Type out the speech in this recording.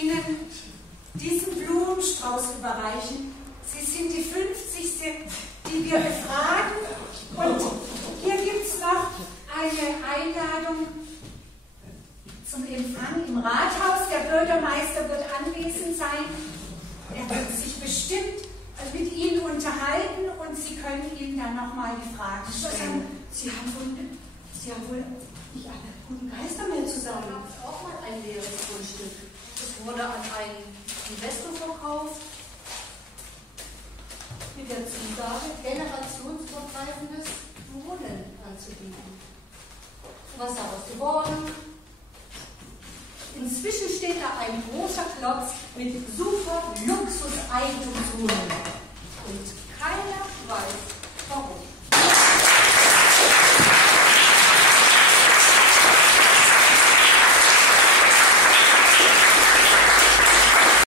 Ihnen diesen Blumenstrauß überreichen. Sie sind die 50. die wir befragen. Und hier gibt es noch eine Einladung zum Empfang im Rathaus. Der Bürgermeister wird anwesend sein. Er wird sich bestimmt mit Ihnen unterhalten und Sie können ihm dann nochmal die Fragen stellen. Sie haben wohl nicht alle guten Geister mehr zusammen. Da gab es auch mal ein leeres Grundstück. Es wurde an einen Investor verkauft, mit der Zusage, generationsübergreifendes Wohnen anzubieten. Was daraus geworden? Inzwischen steht da ein großer Klotz mit super Luxus-Eigentumswohnungen.